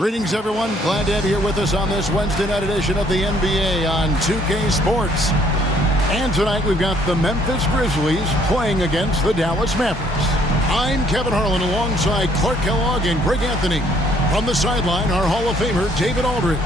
Greetings, everyone. Glad to have you here with us on this Wednesday night edition of the NBA on 2K Sports. And tonight we've got the Memphis Grizzlies playing against the Dallas Mavericks. I'm Kevin Harlan alongside Clark Kellogg and Greg Anthony. From the sideline, our Hall of Famer, David Aldridge.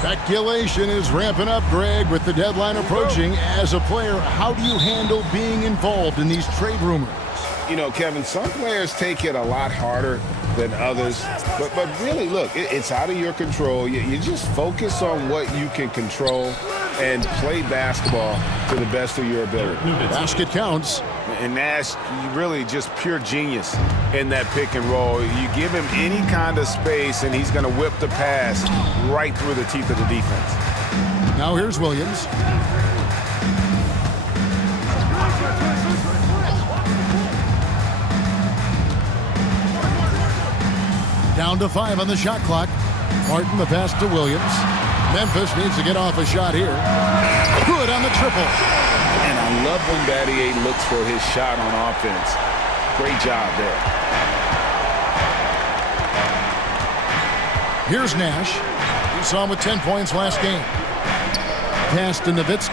Speculation is ramping up, Greg, with the deadline approaching. As a player, how do you handle being involved in these trade rumors? You know, Kevin, some players take it a lot harder than others. But really, look, it's out of your control. You just focus on what you can control and play basketball to the best of your ability. Basket counts. And Nash, really just pure genius in that pick and roll. You give him any kind of space, and he's going to whip the pass right through the teeth of the defense. Now here's Williams. Down to 5 on the shot clock. Martin the pass to Williams. Memphis needs to get off a shot here. Good on the triple. And I love when MyNBAEra looks for his shot on offense. Great job there. Here's Nash. We saw him with 10 points last game. Pass to Nowitzki.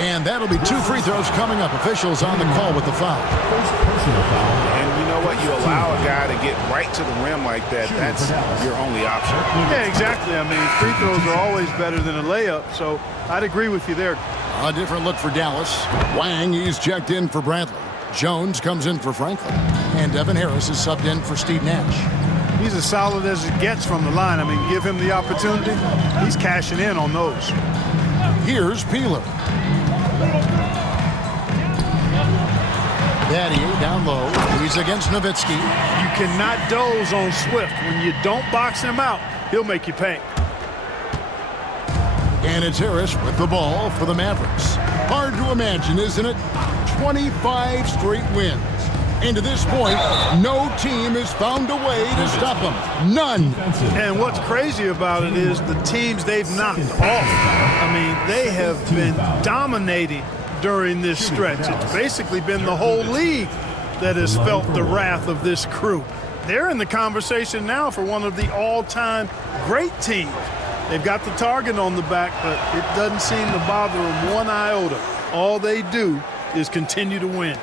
And that'll be 2 free throws coming up. Officials on the call with the foul. And you know what? You allow a guy to get right to the rim like that. That's your only option. Yeah, exactly. I mean, free throws are always better than a layup, so I'd agree with you there. A different look for Dallas. Wang, he's checked in for Bradley. Jones comes in for Franklin. And Devin Harris is subbed in for Steve Nash. He's as solid as it gets from the line. I mean, give him the opportunity. He's cashing in on those. Here's Peeler. Daddy down low. He's against Nowitzki. You cannot doze on Swift. When you don't box him out, he'll make you pay. And it's Harris with the ball for the Mavericks. Hard to imagine, isn't it? 25 straight wins. And to this point, no team has found a way to stop them. None. And what's crazy about it is the teams they've knocked off. I mean, they have been dominating during this stretch. It's basically been the whole league that has felt the wrath of this crew. They're in the conversation now for one of the all-time great teams. They've got the target on the back, but it doesn't seem to bother them one iota. All they do is continue to win.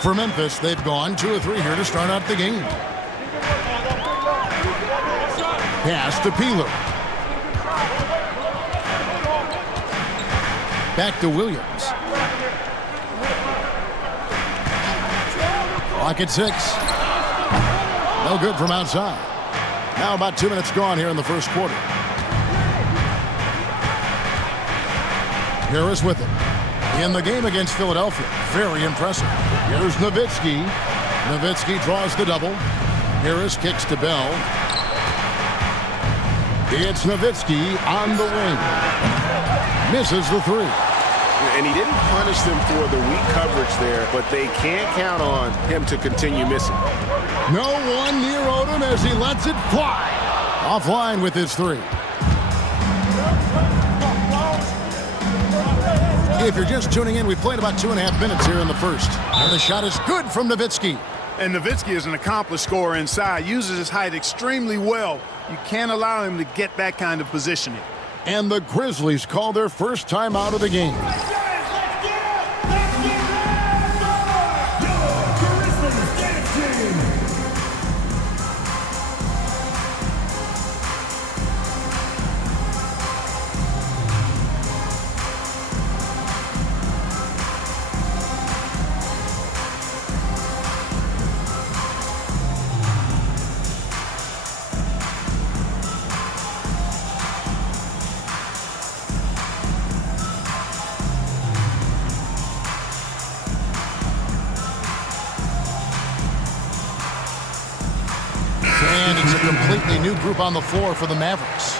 For Memphis, they've gone 2 of 3 here to start out the game. Pass to Peeler. Back to Williams. Clock at 6. No good from outside. Now about 2 minutes gone here in the first quarter. Harris with it. In the game against Philadelphia. Very impressive. Here's Nowitzki. Nowitzki draws the double. Harris kicks to Bell. It's Nowitzki on the wing. Misses the 3. And he didn't punish them for the weak coverage there, but they can't count on him to continue missing. No one near Odom as he lets it fly. Offline with his 3. If you're just tuning in, we've played about 2.5 minutes here in the first. And the shot is good from Nowitzki. And Nowitzki is an accomplished scorer inside, uses his height extremely well. You can't allow him to get that kind of positioning. And the Grizzlies call their first time out of the game. And it's a completely new group on the floor for the Mavericks.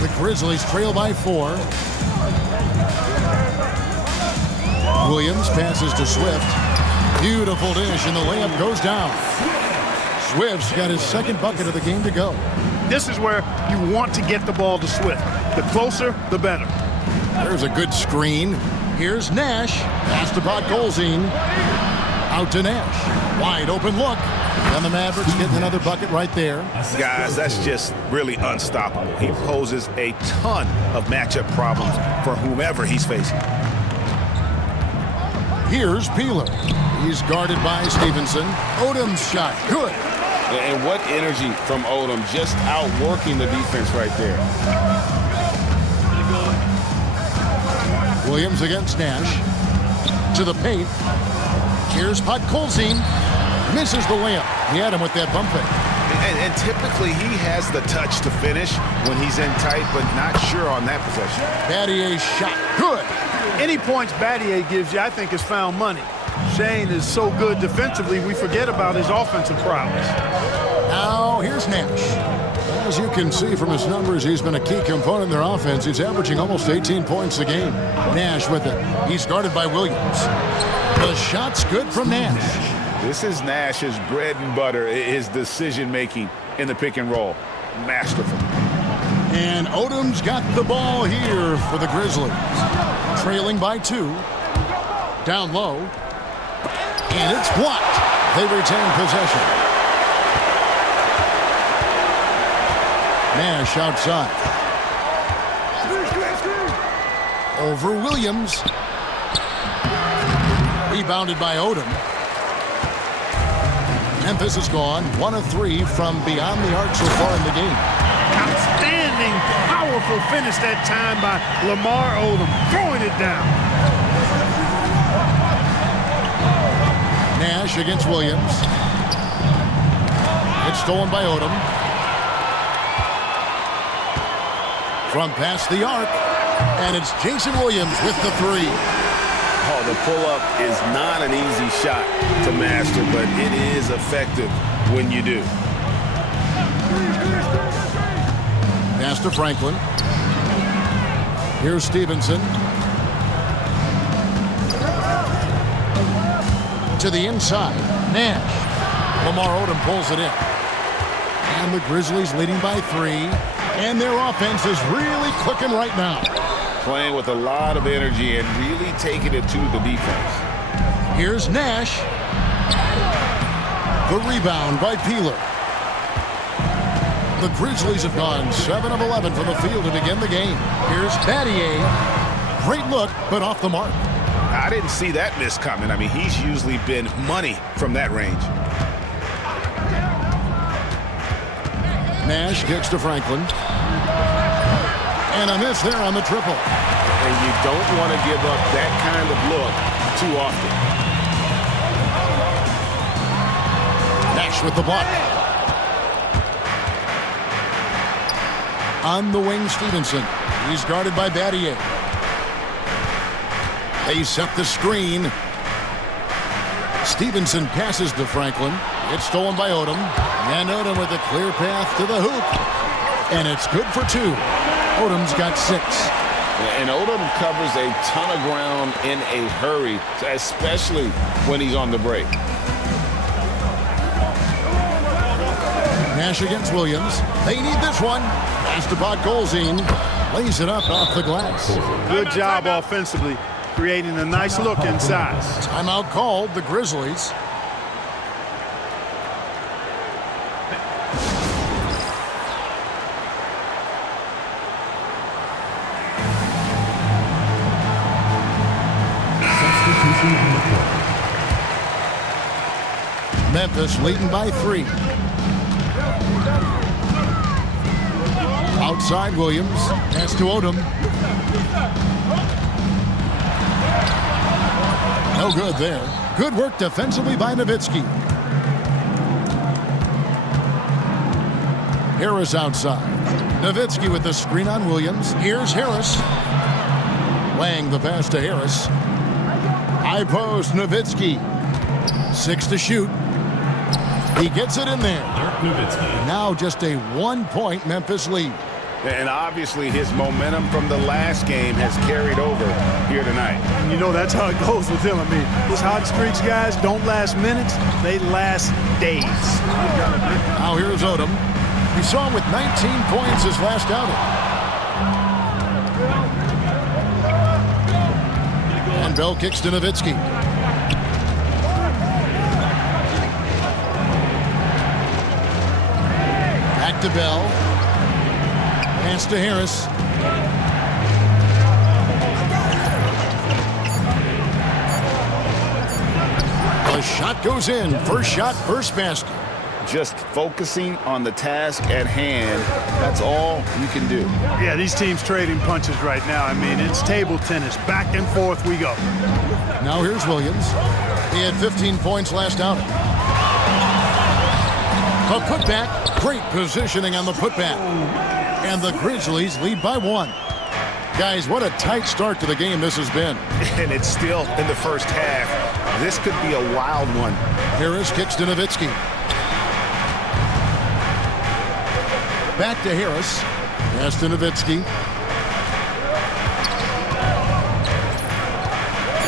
The Grizzlies trail by 4. Williams passes to Swift. Beautiful dish, and the layup goes down. Swift's got his second bucket of the game to go. This is where you want to get the ball to Swift. The closer, the better. There's a good screen. Here's Nash. Pass to Podkolzin. Out to Nash. Wide open look. And the Mavericks getting another bucket right there. Guys, that's just really unstoppable. He poses a ton of matchup problems for whomever he's facing. Here's Peeler. He's guarded by Stevenson. Odom's shot. Good. And what energy from Odom, just outworking the defense right there. Williams against Nash. To the paint. Here's Podkolzin. Misses the layup. He had him with that bump fake. And typically he has the touch to finish when he's in tight, but not sure on that possession. Battier's shot. Good. Any points Battier gives you, I think, is found money. Shane is so good defensively, we forget about his offensive prowess. Now, here's Nash. As you can see from his numbers, he's been a key component in their offense. He's averaging almost 18 points a game. Nash with it. He's guarded by Williams. The shot's good from Nash. This is Nash's bread and butter, his decision-making in the pick and roll. Masterful. And Odom's got the ball here for the Grizzlies. Trailing by 2. Down low. And it's blocked. They retain possession. Nash outside. Over Williams. Rebounded by Odom. Memphis is gone 1 of 3 from beyond the arc so far in the game. Outstanding, powerful finish that time by Lamar Odom, throwing it down. Nash against Williams. It's stolen by Odom. From past the arc, and it's Jason Williams with the 3. Oh, the pull-up is not an easy shot to master, but it is effective when you do. Pass to Franklin. Here's Stevenson. To the inside. Nash. Lamar Odom pulls it in. And the Grizzlies leading by 3. And their offense is really clicking right now. Playing with a lot of energy and really taking it to the defense. Here's Nash. The rebound by Peeler. The Grizzlies have gone 7 of 11 from the field to begin the game. Here's Battier. Great look, but off the mark. I didn't see that miss coming. I mean, he's usually been money from that range. Nash kicks to Franklin. And a miss there on the triple. And you don't want to give up that kind of look too often. Nash with the block. On the wing, Stevenson. He's guarded by Battier. They set the screen. Stevenson passes to Franklin. It's stolen by Odom. And Odom with a clear path to the hoop. And it's good for 2. Odom's got 6. And Odom covers a ton of ground in a hurry, especially when he's on the break. Nash against Williams. They need this one. Pass to Podkolzin. Lays it up off the glass. Good job offensively, creating a nice look inside. Timeout called, the Grizzlies. Memphis leading by 3. Outside Williams. Pass to Odom. No good there. Good work defensively by Nowitzki. Harris outside. Nowitzki with the screen on Williams. Here's Harris. Laying the pass to Harris. High post, Nowitzki. 6 to shoot. He gets it in there. Now just a 1-point Memphis lead. And obviously his momentum from the last game has carried over here tonight. And you know that's how it goes with him. I mean, those hot streaks, guys, don't last minutes. They last days. Now here's Odom. We saw him with 19 points his last outing. And Bell kicks to Nowitzki. Back to Bell. Pass to Harris. The shot goes in. First shot, first basket. Just focusing on the task at hand. That's all you can do. Yeah, these teams trading punches right now. I mean, it's table tennis. Back and forth we go. Now here's Williams. He had 15 points last outing. A putback. Great positioning on the putback. And the Grizzlies lead by 1. Guys, what a tight start to the game this has been. And it's still in the first half. This could be a wild one. Harris kicks to Nowitzki. Back to Harris. Pass to Nowitzki.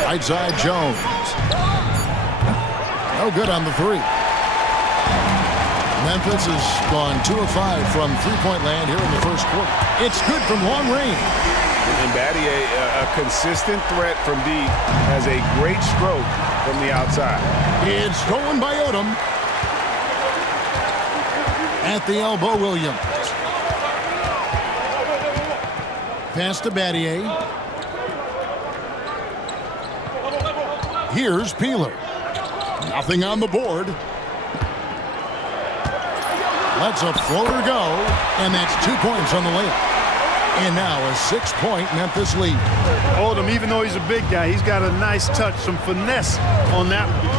Right side Jones. No good on the three. Memphis has gone 2 of 5 from three-point land here in the first quarter. It's good from long range. MyNBAEra, a consistent threat from deep, has a great stroke from the outside. It's stolen by Odom. At the elbow, Williams. Pass to Battier. Here's Peeler. Nothing on the board. Lets a floater go, and that's 2 points on the layup. And now a 6-point Memphis lead. Odom, even though he's a big guy, he's got a nice touch, some finesse on that one.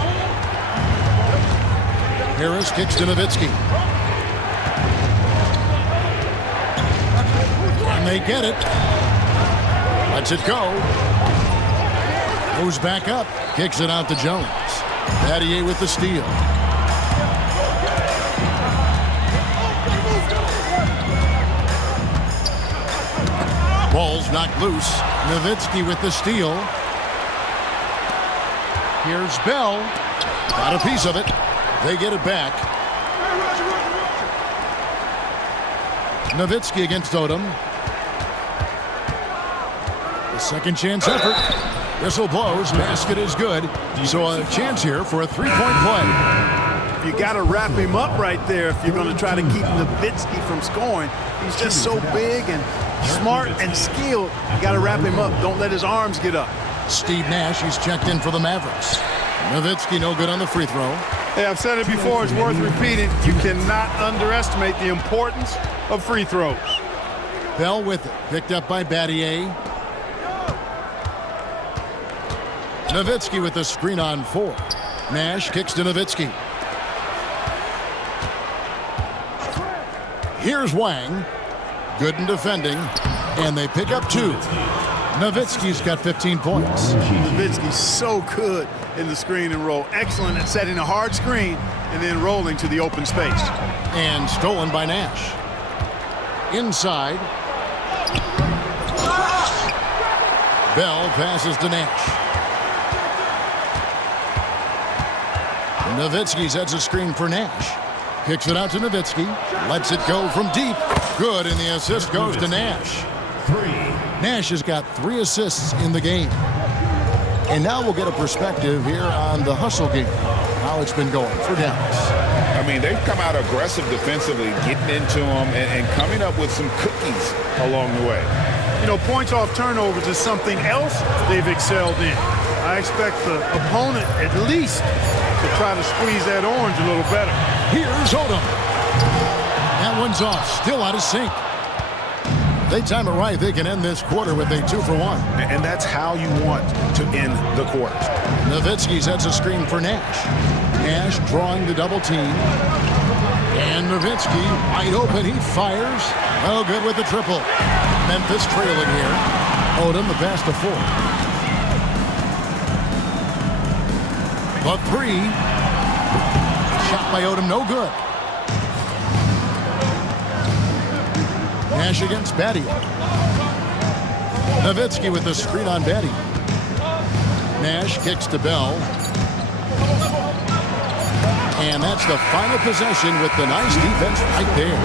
Harris kicks to Nowitzki. And they get it. Lets it go. Moves back up. Kicks it out to Jones. Battier with the steal. Ball's knocked loose. Nowitzki with the steal. Here's Bell. Got a piece of it. They get it back. Nowitzki against Odom. The second chance effort. Whistle blows. Basket is good. So a chance here for a three-point play. You got to wrap him up right there if you're going to try to keep Nowitzki from scoring. He's just so big and smart and skilled. You got to wrap him up. Don't let his arms get up. Steve Nash, he's checked in for the Mavericks. Nowitzki no good on the free throw. Hey, I've said it before. It's worth repeating. You cannot underestimate the importance of free throws. Bell with it. Picked up by Battier. Nowitzki with the screen on 4. Nash kicks to Nowitzki. Here's Wang. Good in defending. And they pick up 2. Nowitzki's got 15 points. Nowitzki's so good in the screen and roll. Excellent at setting a hard screen and then rolling to the open space. And stolen by Nash. Inside. Bell passes to Nash. Nowitzki sets a screen for Nash. Kicks it out to Nowitzki. Lets it go from deep. Good, and the assist goes to Nash. Nash has got 3 assists in the game. And now we'll get a perspective here on the hustle game, how it's been going for Dallas. I mean, they've come out aggressive defensively, getting into them and coming up with some cookies along the way. You know, points off turnovers is something else they've excelled in. I expect the opponent at least to try to squeeze that orange a little better. Here's Odom. That one's off, still out of sync. They time it right, they can end this quarter with a 2-for-1. And that's how you want to end the quarter. Nowitzki sets a screen for Nash. Nash drawing the double team. And Nowitzki wide open, he fires. Oh, good with the triple. Memphis trailing here. Odom the pass to 4. The 3. Shot by Odom, no good. Nash against Batty. Nowitzki with the screen on Batty. Nash kicks to Bell. And that's the final possession with the nice defense right there.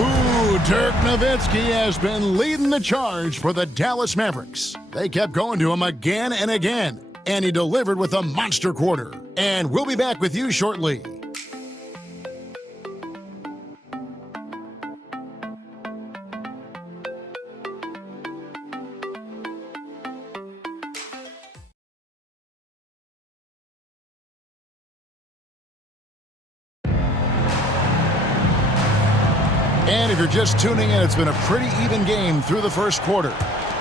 Ooh, Dirk Nowitzki has been leading the charge for the Dallas Mavericks. They kept going to him again and again, and he delivered with a monster quarter. And we'll be back with you shortly. And if you're just tuning in, it's been a pretty even game through the first quarter.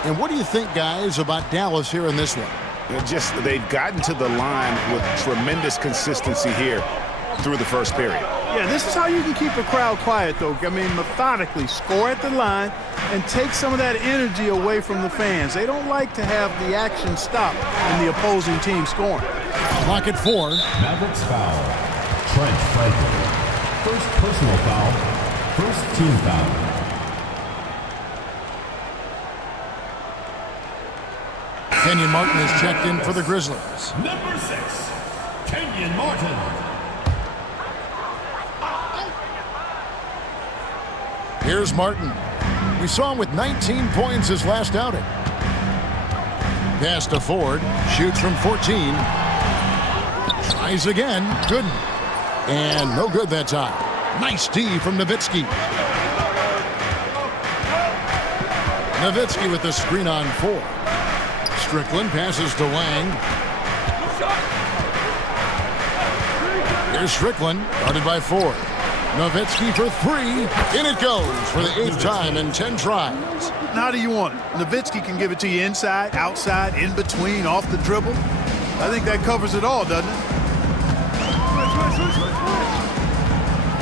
And what do you think, guys, about Dallas here in this one? They've gotten to the line with tremendous consistency here through the first period. Yeah, this is how you can keep a crowd quiet, though. I mean, methodically score at the line and take some of that energy away from the fans. They don't like to have the action stop in the opposing team scoring. Clock at 4. Mavericks foul. Trent Franklin. First personal foul. First team foul. Kenyon Martin is checked in for the Grizzlies. Number 6, Kenyon Martin. Here's Martin. We saw him with 19 points his last outing. Pass to Ford. Shoots from 14. Tries again. Good. And no good that time. Nice D from Nowitzki. Nowitzki with the screen on 4. Strickland passes to Lang. Here's Strickland, guarded by Ford. Nowitzki for 3. In it goes for the 8th time in 10 tries. How do you want it? Nowitzki can give it to you inside, outside, in between, off the dribble. I think that covers it all, doesn't it?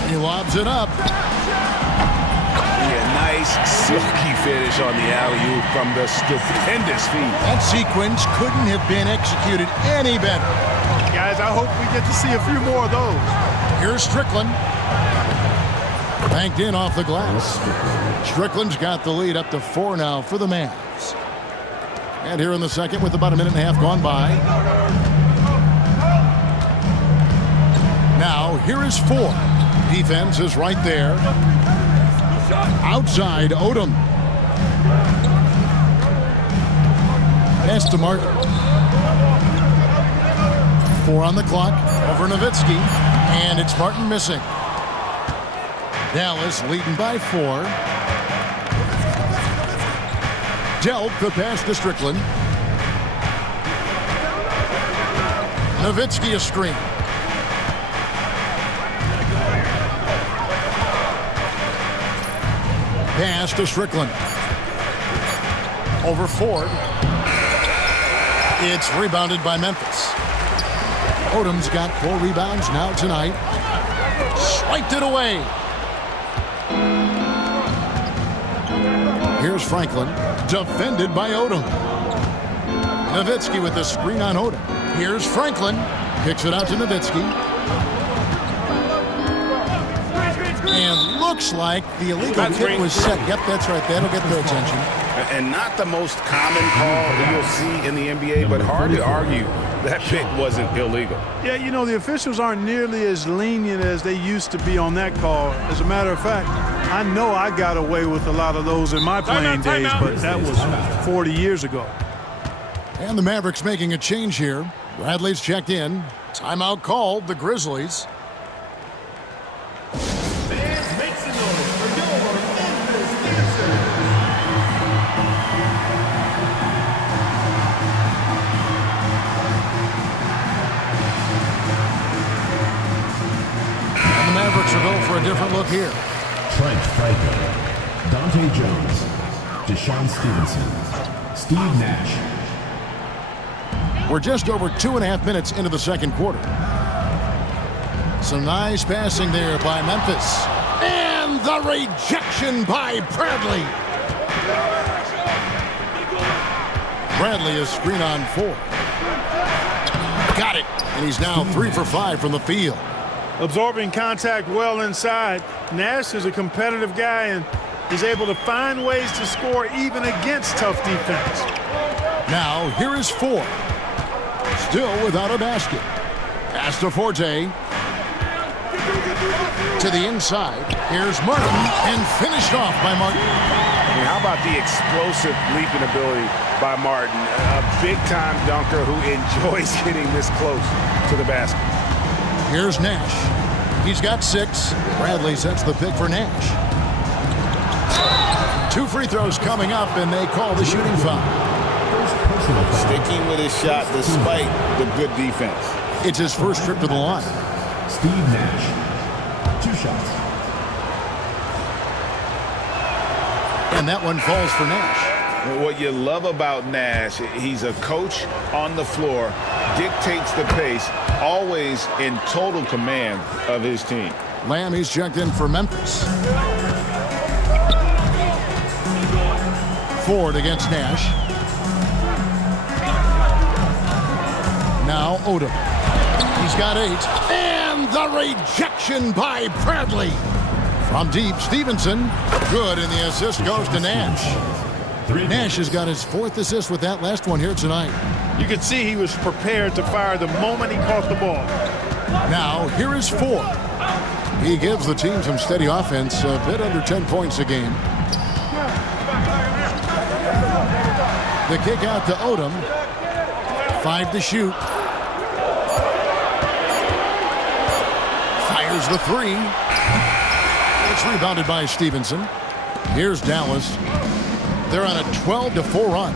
He lobs it up. Yeah, nice silky finish on the alley-oop from the stupendous feed. That sequence couldn't have been executed any better. Guys, I hope we get to see a few more of those. Here's Strickland. Banked in off the glass. Strickland's got the lead up to 4 now for the Mavs. And here in the second with about a minute and a half gone by. Now, here is 4. Defense is right there. Outside, Odom. Pass to Martin. 4 on the clock over Nowitzki. And it's Martin missing. Dallas leading by 4. Delp the pass to Strickland. Nowitzki a screen. Pass to Strickland. Over Ford. It's rebounded by Memphis. Odom's got 4 rebounds now tonight. Swiped it away. Here's Franklin. Defended by Odom. Nowitzki with the screen on Odom. Here's Franklin. Kicks it out to Nowitzki. And looks like the illegal kick was set. Yep, that's right. That'll get their attention. And not the most common call that you'll see in the NBA, but hard to argue that pick wasn't illegal. Yeah, you know, the officials aren't nearly as lenient as they used to be on that call. As a matter of fact, I know I got away with a lot of those in my playing days, but that was 40 years ago. And the Mavericks making a change here. Bradley's checked in. Timeout called, the Grizzlies. Mavericks will go for a different look here. Trent Franklin, Dante Jones, Deshaun Stevenson, Steve Nash. We're just over 2.5 minutes into the second quarter. Some nice passing there by Memphis. And the rejection by Bradley. Bradley is screen on 4. Got it. And he's now 3 for 5 from the field. Absorbing contact well inside. Nash is a competitive guy, and is able to find ways to score even against tough defense. Now, here is Ford. Still without a basket. Pass to Forte. To the inside. Here's Martin, and finished off by Martin. And how about the explosive leaping ability by Martin? A big-time dunker who enjoys getting this close to the basket. Here's Nash. He's got 6. Bradley sets the pick for Nash. 2 free throws coming up, and they call the shooting foul. Sticking with his shot despite the good defense. It's his first trip to the line. Steve Nash, 2 shots. And that one falls for Nash. What you love about Nash, he's a coach on the floor, dictates the pace, always in total command of his team. Lamb, he's checked in for Memphis. Ford against Nash. Now Odom. He's got 8. And the rejection by Bradley. From deep, Stevenson. Good, and the assist goes to Nash. Nash has got his 4th assist with that last one here tonight. You could see he was prepared to fire the moment he caught the ball. Now, here is Ford. He gives the team some steady offense, a bit under 10 points a game. The kick out to Odom. 5 to shoot. Fires the 3. It's rebounded by Stevenson. Here's Dallas. They're on a 12-4 run.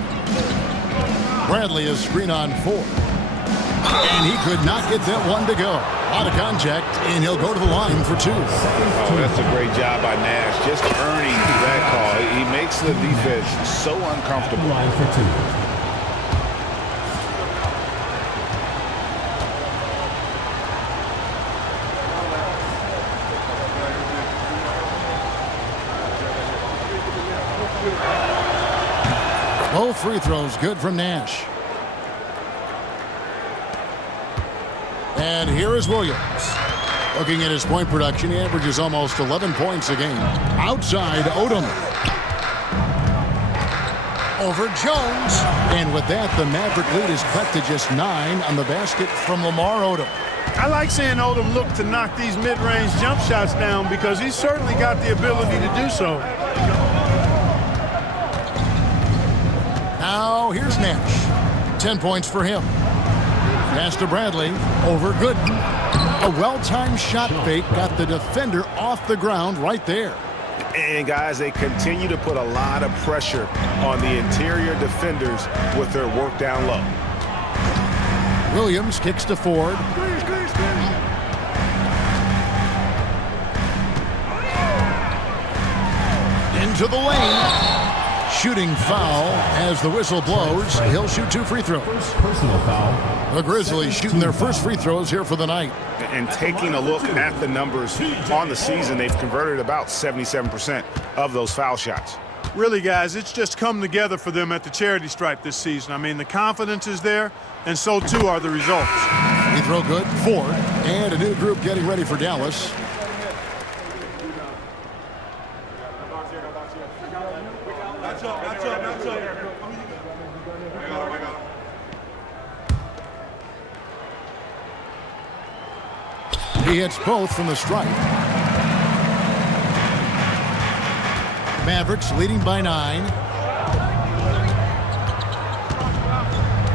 Bradley is screen on 4. And he could not get that one to go. A lot of contact, and he'll go to the line for 2. Oh, that's a great job by Nash, just earning that call. He makes the defense so uncomfortable. Line for 2. Both free throws good from Nash. And here is Williams. Looking at his point production, he averages almost 11 points a game. Outside, Odom. Over Jones. And with that, the Maverick lead is cut to just 9 on the basket from Lamar Odom. I like seeing Odom look to knock these mid-range jump shots down because he's certainly got the ability to do so. Now, here's Nash. 10 points for him. Pass to Bradley. Over Gooden. A well-timed shot fake got the defender off the ground right there. And, guys, they continue to put a lot of pressure on the interior defenders with their work down low. Williams kicks to Ford. Into the lane. Shooting foul as the whistle blows. He'll shoot 2 free throws. Personal foul. The Grizzlies shooting their first free throws here for the night. And taking a look at the numbers on the season, they've converted about 77% of those foul shots. Really, guys, it's just come together for them at the charity stripe this season. I mean, the confidence is there, and so too are the results. Free throw good. Ford. And a new group getting ready for Dallas. He hits both from the stripe. Mavericks leading by 9.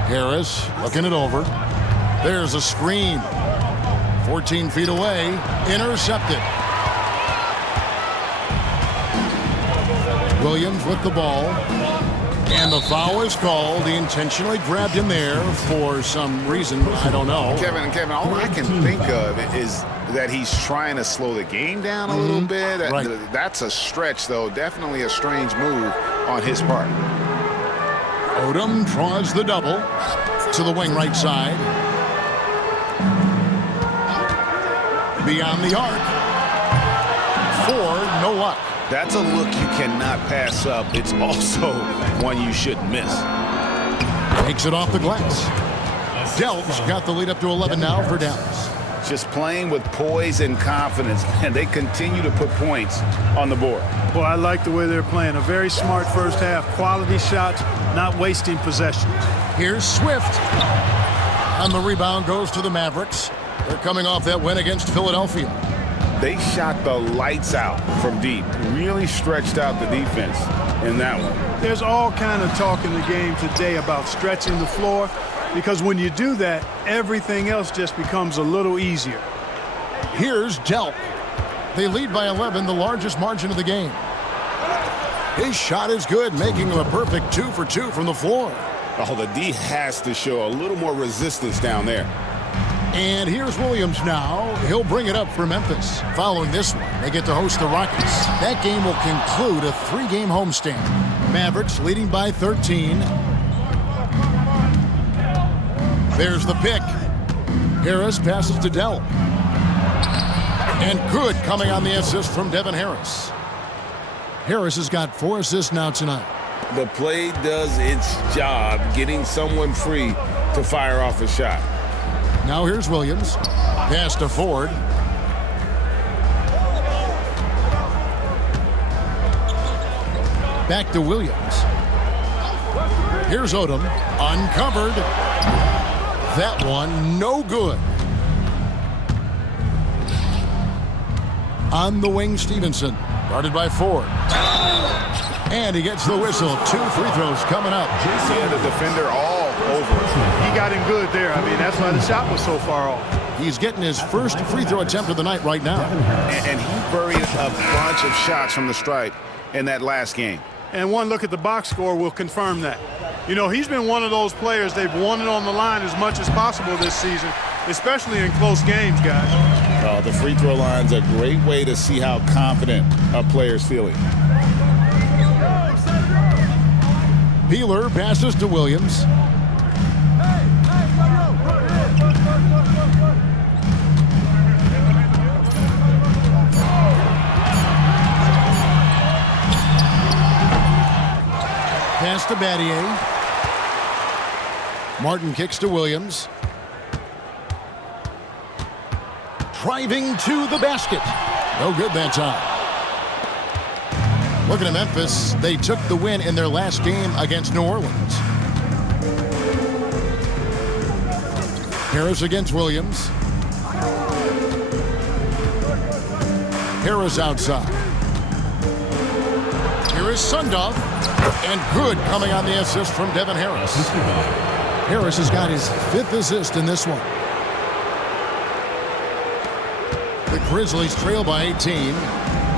Harris looking it over. There's a screen. 14 feet away. Intercepted. Williams with the ball. And the foul is called. He intentionally grabbed him there for some reason. I don't know. Kevin, all I can think of is that he's trying to slow the game down a little bit. Right. That's a stretch, though. Definitely a strange move on his part. Odom draws the double to the wing right side. Beyond the arc. Ford, no luck. That's a look you cannot pass up. It's also one you shouldn't miss. Takes it off the glass. Delp's got the lead up to 11 now for Dallas. just playing with poise and confidence, and they continue to put points on the board. Well, I like the way they're playing. A very smart first half. Quality shots, not wasting possessions. Here's Swift. And the rebound goes to the Mavericks. They're coming off that win against Philadelphia. They shot the lights out from deep. Really stretched out the defense in that one. There's all kind of talk in the game today about stretching the floor, because when you do that, everything else just becomes a little easier. Here's Delp. They lead by 11, the largest margin of the game. His shot is good, making him a perfect 2 for 2 from the floor. Oh, the D has to show a little more resistance down there. And here's Williams now. He'll bring it up for Memphis. Following this one, they get to host the Rockets. That game will conclude a 3-game homestand. Mavericks leading by 13. There's the pick. Harris passes to Delp. And good coming on the assist from Devin Harris. Harris has got 4 assists now tonight. The play does its job, getting someone free to fire off a shot. Now here's Williams. Pass to Ford. Back to Williams. Here's Odom. Uncovered. That one, no good. On the wing, Stevenson. Guarded by Ford. And he gets the whistle. 2 free throws coming up. Yeah, the defender all over. He got him good there. I mean, that's why the shot was so far off. He's getting his first free throw attempt of the night right now. And he buried a bunch of shots from the stripe in that last game. And one look at the box score will confirm that. You know, he's been one of those players, they've won it on the line as much as possible this season, especially in close games, guys. The free throw line's a great way to see how confident a player's feeling. Peeler passes to Williams. Pass to Battier. Martin kicks to Williams. Driving to the basket. No good that time. Looking at Memphis, they took the win in their last game against New Orleans. Harris against Williams. Harris outside. Here is Sundov. And good coming on the assist from Devin Harris. Harris has got his 5th assist in this one. The Grizzlies trail by 18.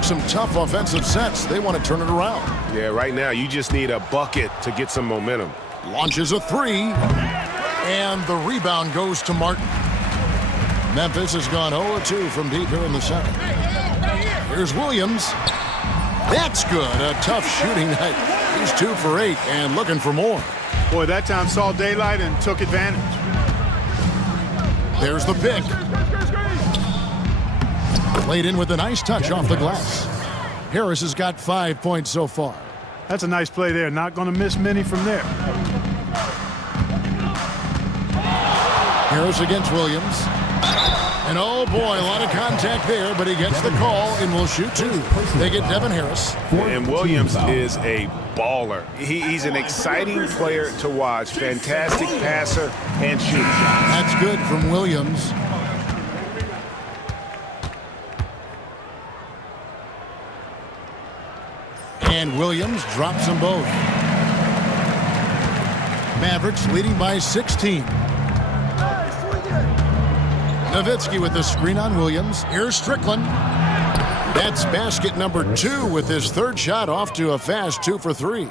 Some tough offensive sets. They want to turn it around. Yeah, right now you just need a bucket to get some momentum. Launches a 3. And the rebound goes to Martin. Memphis has gone 0-2 from deep here in the second. Here's Williams. That's good. A tough shooting night. He's 2 for 8 and looking for more. Boy, that time saw daylight and took advantage. There's the pick. Played in with a nice touch off the glass. Harris has got 5 points so far. That's a nice play there. Not going to miss many from there. Harris against Williams. And oh boy, a lot of contact there, but he gets the call and will shoot 2. They get Devin Harris. And Williams is a baller. He's an exciting player to watch. Fantastic passer and shooter. That's good from Williams. And Williams drops them both. Mavericks leading by 16. Nowitzki with the screen on Williams. Here's Strickland. That's basket number 2 with his 3rd shot off to a fast 2 for 3.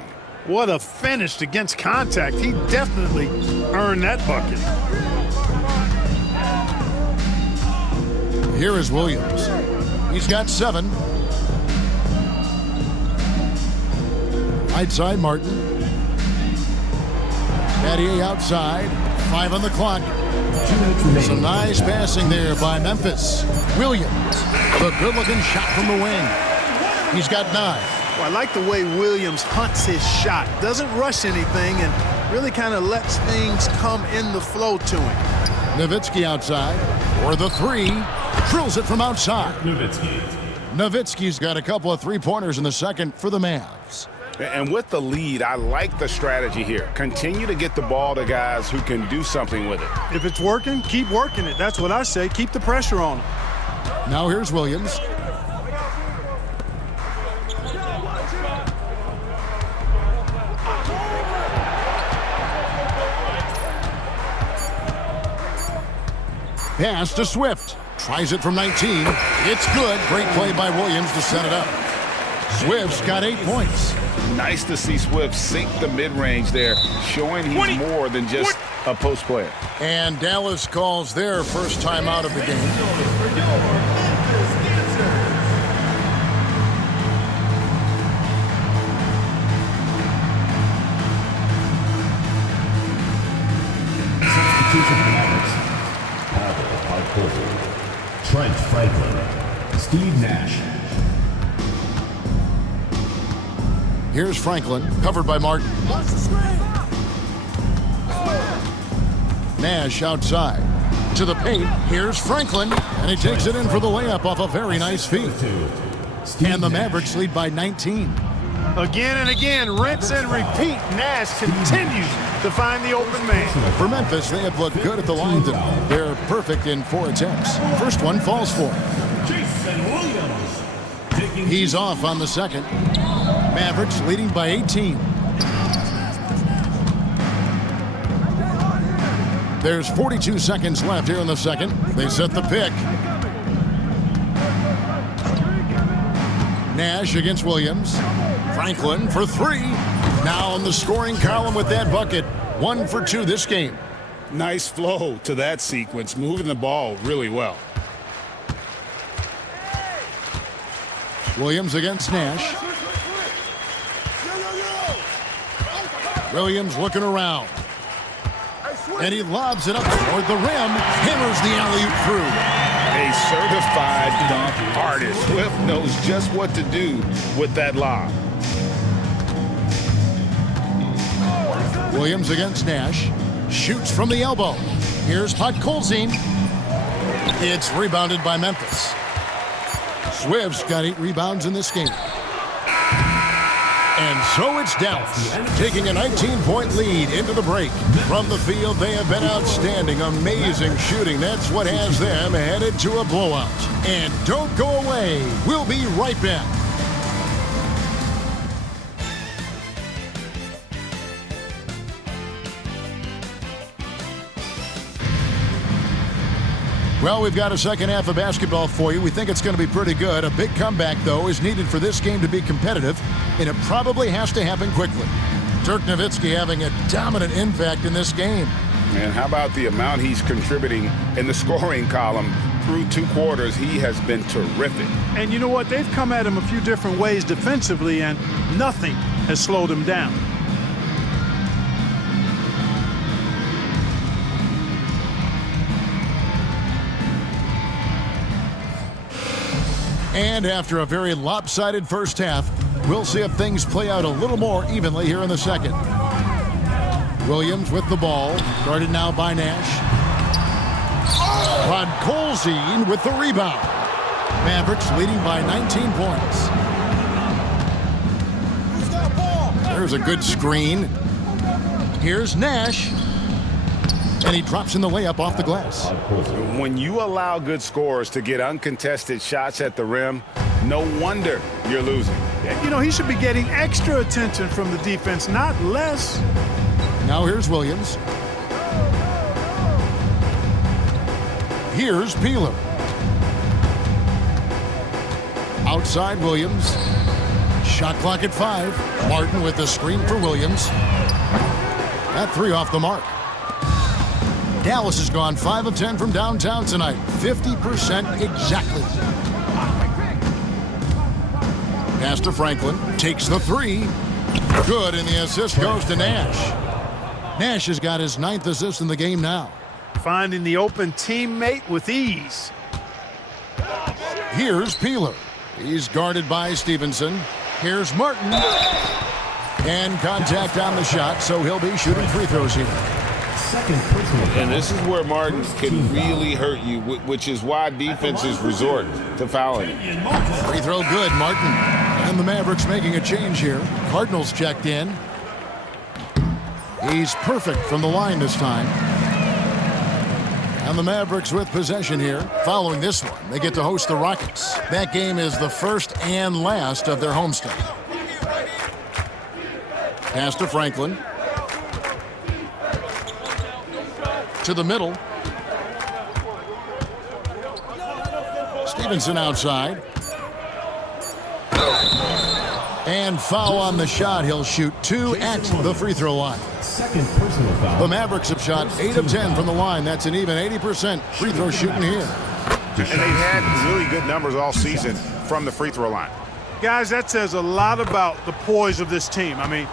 What a finish against contact. He definitely earned that bucket. Here is Williams. He's got 7. Right side, Martin. Battier outside. 5 on the clock. Some nice passing there by Memphis. Williams, the good-looking shot from the wing. He's got 9. Well, I like the way Williams hunts his shot. Doesn't rush anything and really kind of lets things come in the flow to him. Nowitzki outside. For the three. Drills it from outside. Nowitzki. Nowitzki's got a couple of three-pointers in the second for the Mavs. And with the lead, I like the strategy here. Continue to get the ball to guys who can do something with it. If it's working, keep working it. That's what I say. Keep the pressure on him. Now here's Williams. Pass to Swift. Tries it from 19. It's good. Great play by Williams to set it up. Swift's got 8 points. Nice to see Swift sink the mid-range there, showing he's more than just a post player. And Dallas calls their first time out of the game. Substitution Mavericks. Pavel, Trent Franklin. Steve Nash. Here's Franklin, covered by Martin. Nash outside. To the paint, here's Franklin, and he takes it in for the layup off a very nice feed. And the Mavericks lead by 19. Again and again, rinse and repeat. Nash continues to find the open man. For Memphis, they have looked good at the line tonight. They're perfect in 4 attempts. First one falls for him. Jason Williams. He's off on the second. Mavericks leading by 18. There's 42 seconds left here in the second. They set the pick. Nash against Williams. Franklin for 3. Now in the scoring column with that bucket. 1 for 2 this game. Nice flow to that sequence, moving the ball really well. Williams against Nash. Williams looking around. And he lobs it up toward the rim. Hammers the alley-oop through. A certified dunk artist. Swift knows just what to do with that lob. Williams against Nash. Shoots from the elbow. Here's Podkolzin. It's rebounded by Memphis. Swift's got 8 rebounds in this game. And so it's Dallas, taking a 19-point lead into the break. From the field, they have been outstanding, amazing shooting. That's what has them headed to a blowout. And don't go away. We'll be right back. Well, we've got a second half of basketball for you. We think it's going to be pretty good. A big comeback, though, is needed for this game to be competitive, and it probably has to happen quickly. Dirk Nowitzki having a dominant impact in this game. And how about the amount he's contributing in the scoring column through 2 quarters? He has been terrific. And you know what? They've come at him a few different ways defensively, and nothing has slowed him down. And after a very lopsided first half, we'll see if things play out a little more evenly here in the second. Williams with the ball, guarded now by Nash. Podkolzin with the rebound. Mavericks leading by 19 points. There's a good screen. Here's Nash. And he drops in the layup off the glass. When you allow good scorers to get uncontested shots at the rim, no wonder you're losing. You know, he should be getting extra attention from the defense, not less. Now here's Williams. Here's Peeler. Outside Williams. Shot clock at 5. Martin with the screen for Williams. That 3 off the mark. Dallas has gone 5 of 10 from downtown tonight. 50% exactly. Pass to Franklin. Takes the 3. Good, and the assist goes to Nash. Nash has got his 9th assist in the game now. Finding the open teammate with ease. Here's Peeler. He's guarded by Stevenson. Here's Martin. And contact on the shot, so he'll be shooting free throws here. Second personal foul. And this is where Martin can really hurt you, which is why defenses resort to fouling him. Free throw good, Martin. And the Mavericks making a change here. Cardinals checked in. He's perfect from the line this time. And the Mavericks with possession here. Following this one, they get to host the Rockets. That game is the first and last of their homestand. Pass to Franklin. To the middle. Stevenson outside. And foul on the shot. He'll shoot 2 at the free throw line. Second personal foul. The Mavericks have shot 8 of 10 from the line. That's an even 80% free throw shooting here. And they've had really good numbers all season from the free throw line. Guys, that says a lot about the poise of this team. I mean,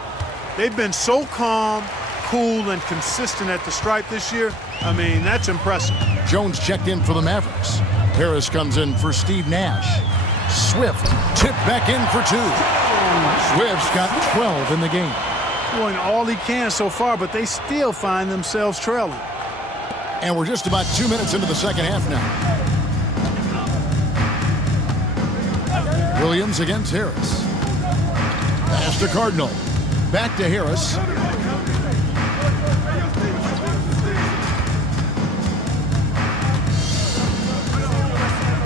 they've been so calm, cool, and consistent at the stripe this year. I mean, that's impressive. Jones checked in for the Mavericks. Harris comes in for Steve Nash. Swift tipped back in for 2. Swift's got 12 in the game. Doing all he can so far, but they still find themselves trailing. And we're just about 2 minutes into the second half now. Williams against Harris. Pass to Cardinal. Back to Harris.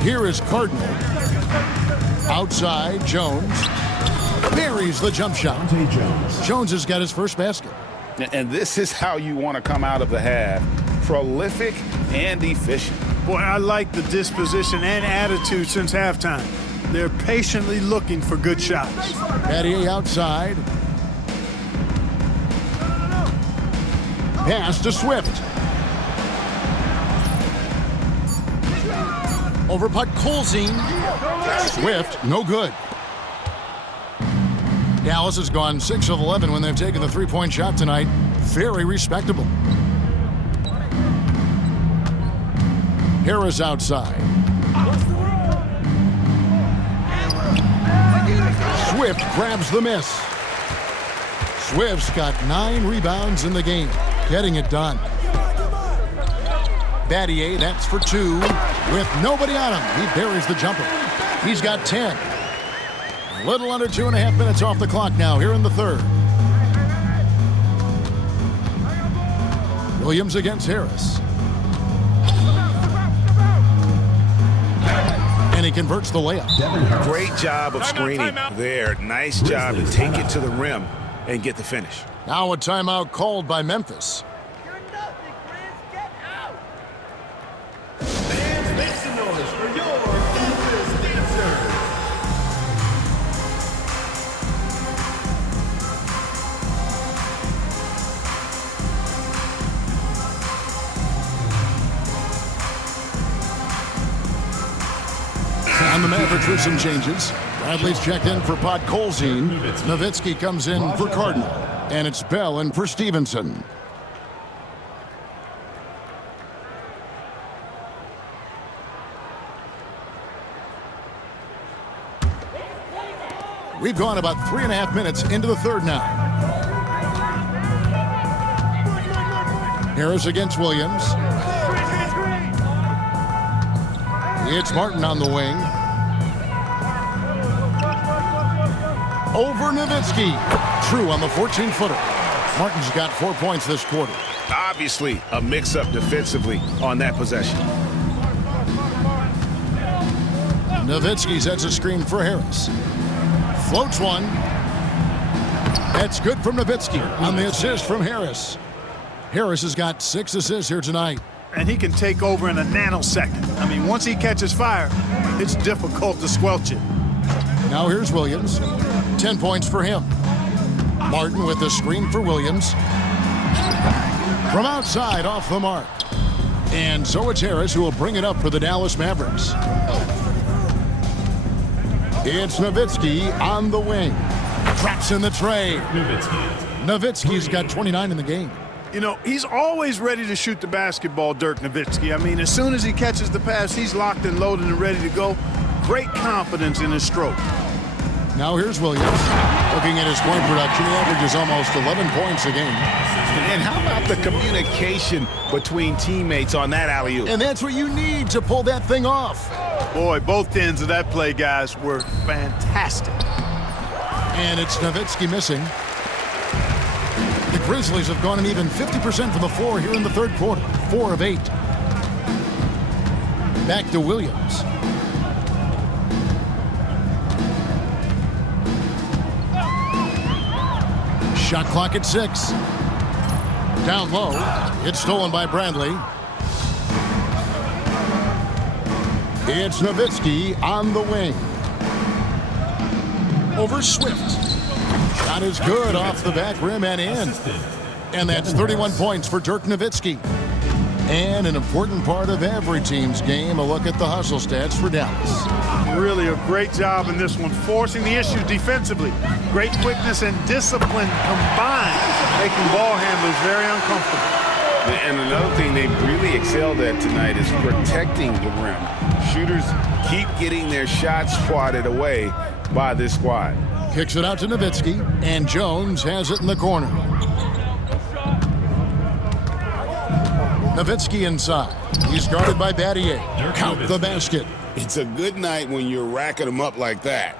Here is Cardinal. Outside, Jones. Buries the jump shot. Jones has got his first basket. And this is how you want to come out of the half. Prolific and efficient. Boy, I like the disposition and attitude since halftime. They're patiently looking for good shots. Battier outside. Pass to Swift. Over putt Colzine. Swift, no good. Dallas has gone 6 of 11 when they've taken the three-point shot tonight. Very respectable. Harris outside. Swift grabs the miss. Swift's got 9 rebounds in the game, getting it done. Battier, that's for 2. With nobody on him, he buries the jumper. He's got 10. A little under 2.5 minutes off the clock now here in the third. Williams against Harris. And he converts the layup. Great job of screening there. Nice job to take it to the rim and get the finish. Now a timeout called by Memphis. And the Mavericks with some changes. Bradley's checked in for Pod Colzine. Nowitzki comes in for Cardinal. And it's Bell in for Stevenson. We've gone about 3.5 minutes into the third now. Harris against Williams. It's Martin on the wing. Over Nowitzki. True on the 14-footer. Martin's got 4 points this quarter. Obviously, a mix-up defensively on that possession. Nowitzki sets a screen for Harris. Floats one. That's good from Nowitzki on the assist from Harris. Harris has got 6 assists here tonight. And he can take over in a nanosecond. I mean, once he catches fire, it's difficult to squelch it. Now here's Williams. 10 points for him. Martin with the screen for Williams. From outside, off the mark. And so it's Harris who will bring it up for the Dallas Mavericks. It's Nowitzki on the wing. Traps in the trade. Nowitzki's got 29 in the game. You know, he's always ready to shoot the basketball, Dirk Nowitzki. I mean, as soon as he catches the pass, he's locked and loaded and ready to go. Great confidence in his stroke. Now here's Williams. Looking at his point production, he averages almost 11 points a game. And how about the communication between teammates on that alley-oop? And that's what you need to pull that thing off. Boy, both ends of that play, guys, were fantastic. And it's Nowitzki missing. The Grizzlies have gone an even 50% from the floor here in the third quarter. 4 of 8. Back to Williams. Shot clock at 6. Down low. It's stolen by Bradley. It's Nowitzki on the wing. Over Swift. Shot is good off the back rim and in. And that's 31 points for Dirk Nowitzki. And an important part of every team's game, a look at the hustle stats for Dallas. Really a great job in this one, forcing the issues defensively. Great quickness and discipline combined, making ball handlers very uncomfortable. And another thing they really excelled at tonight is protecting the rim. Shooters keep getting their shots swatted away by this squad. Kicks it out to Nowitzki, and Jones has it in the corner. Nowitzki inside. He's guarded by Battier. Count the basket. It's a good night when you're racking them up like that.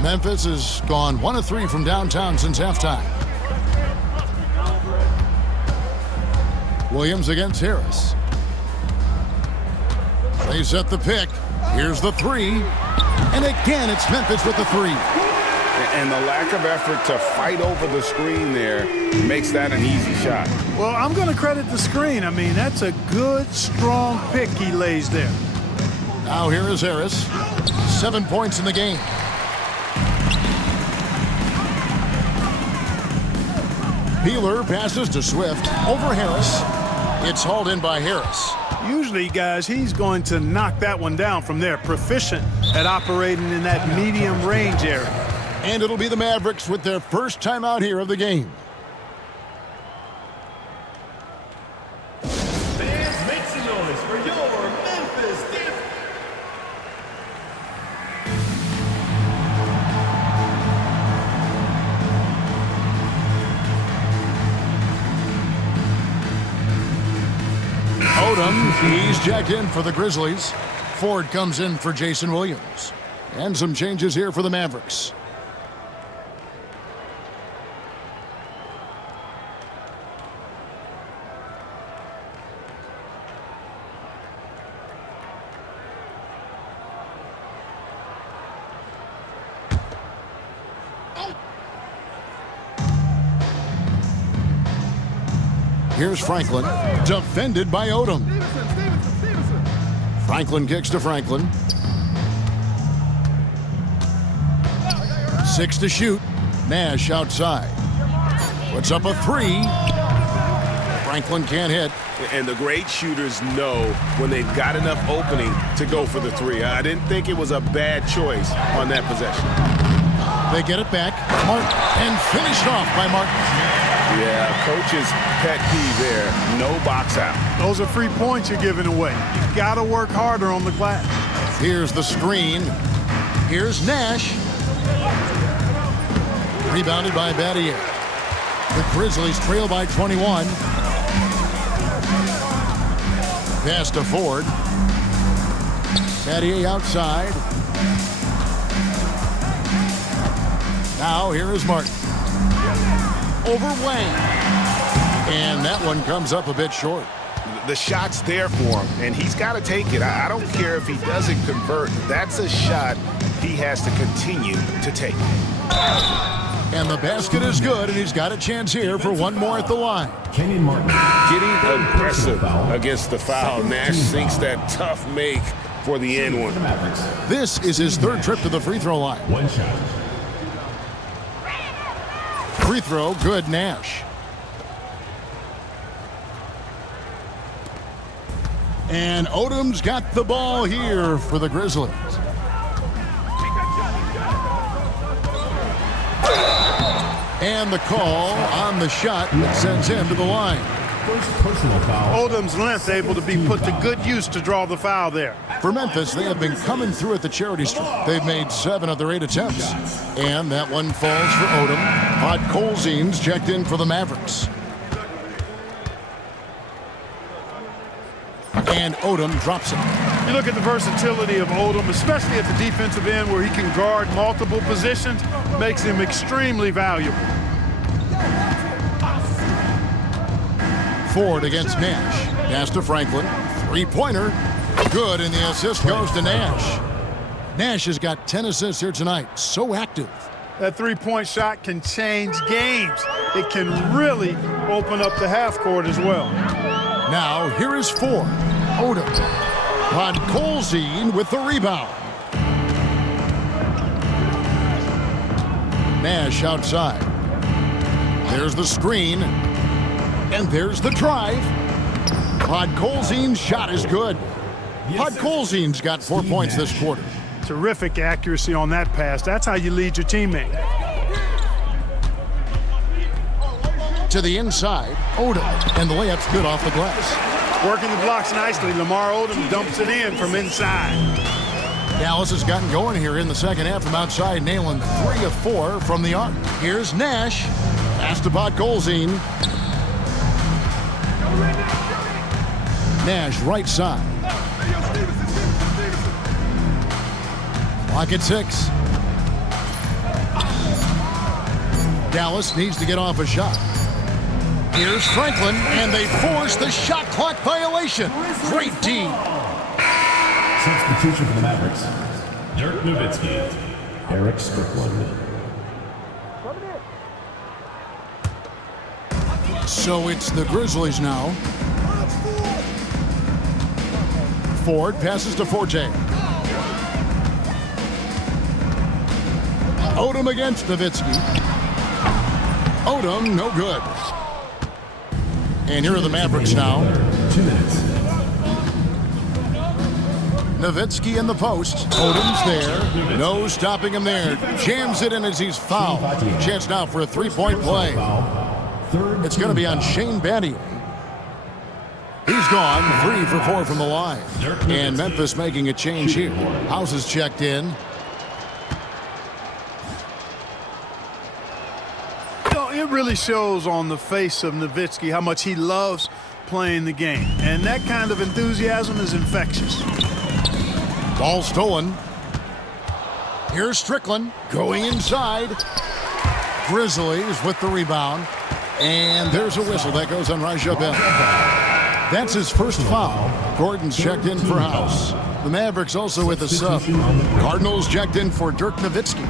Memphis has gone 1 of 3 from downtown since halftime. Williams against Harris. They set the pick. Here's the 3. And again, it's Memphis with the 3. And the lack of effort to fight over the screen there makes that an easy shot. Well, I'm going to credit the screen. I mean, that's a good, strong pick he lays there. Now here is Harris. 7 points in the game. Peeler passes to Swift. Over Harris. It's hauled in by Harris. Usually, guys, he's going to knock that one down from there. Proficient at operating in that medium range area. And it'll be the Mavericks with their first time out here of the game. Fans, make some noise for your Memphis Dip. Odom, he's jacked in for the Grizzlies. Ford comes in for Jason Williams. And some changes here for the Mavericks. Here's Franklin, defended by Odom. Franklin kicks to Franklin. 6 to shoot. Nash outside. Puts up a 3. Franklin can't hit. And the great shooters know when they've got enough opening to go for the 3. I didn't think it was a bad choice on that possession. They get it back. Martin, and finished off by Martin. Yeah, coach's pet peeve there. No box out. Those are free points you're giving away. You got to work harder on the glass. Here's the screen. Here's Nash. Rebounded by Battier. The Grizzlies trail by 21. Pass to Ford. Battier outside. Now here is Martin. Over Wang. And that one comes up a bit short. The shot's there for him, and he's got to take it. I don't care if he doesn't convert. That's a shot he has to continue to take. And the basket is good, and he's got a chance here for one more at the line. Kenyon Martin. Getting aggressive against the foul. Nash sinks that tough make for the end one. This is his 3rd trip to the free throw line. 1 shot. Free throw, good, Nash. And Odom's got the ball here for the Grizzlies. And the call on the shot that sends him to the line. First personal foul. Odom's length able to be put to good use to draw the foul there. For Memphis, they have been coming through at the charity stripe. They've made 7 of their 8 attempts. And that one falls for Odom. Podkolzin's checked in for the Mavericks. And Odom drops it. You look at the versatility of Odom, especially at the defensive end where he can guard multiple positions, makes him extremely valuable. Ford against Nash. Pass to Franklin. Three-pointer. Good, and the assist goes to Nash. Nash has got 10 assists here tonight. So active. That three-point shot can change games. It can really open up the half court as well. Now, here is Ford. Odom. Podkolzin with the rebound. Nash outside. There's the screen. And there's the drive. Podkolzin's shot is good. Podkolzin's got 4 points this quarter. Terrific accuracy on that pass. That's how you lead your teammate. To the inside, Odom. And the layup's good off the glass. Working the blocks nicely. Lamar Odom dumps it in from inside. Dallas has gotten going here in the second half from outside, nailing 3 of 4 from the arc. Here's Nash. Pass to Podkolzin. Nash right side. Clock at 6. Dallas needs to get off a shot. Here's Franklin, and they force the shot clock violation. Great D. Substitution for the Mavericks. Dirk Nowitzki. Eric Strickland. So it's the Grizzlies now. Ford passes to Forte. Odom against Nowitzki. Odom, no good. And here are the Mavericks now. 2 minutes. Nowitzki in the post. Odom's there. No stopping him there. Jams it in as he's fouled. Chance now for a three-point play. It's going to be on Shane Battier. He's gone 3 for 4 from the line. And Memphis making a change here. House is checked in. It really shows on the face of Nowitzki how much he loves playing the game. And that kind of enthusiasm is infectious. Ball stolen. Here's Strickland going inside. Grizzlies with the rebound. And there's a whistle that goes on Raja Bell. That's his first foul. Gordon's checked in for House. The Mavericks also with a sub. Cardinals checked in for Dirk Nowitzki.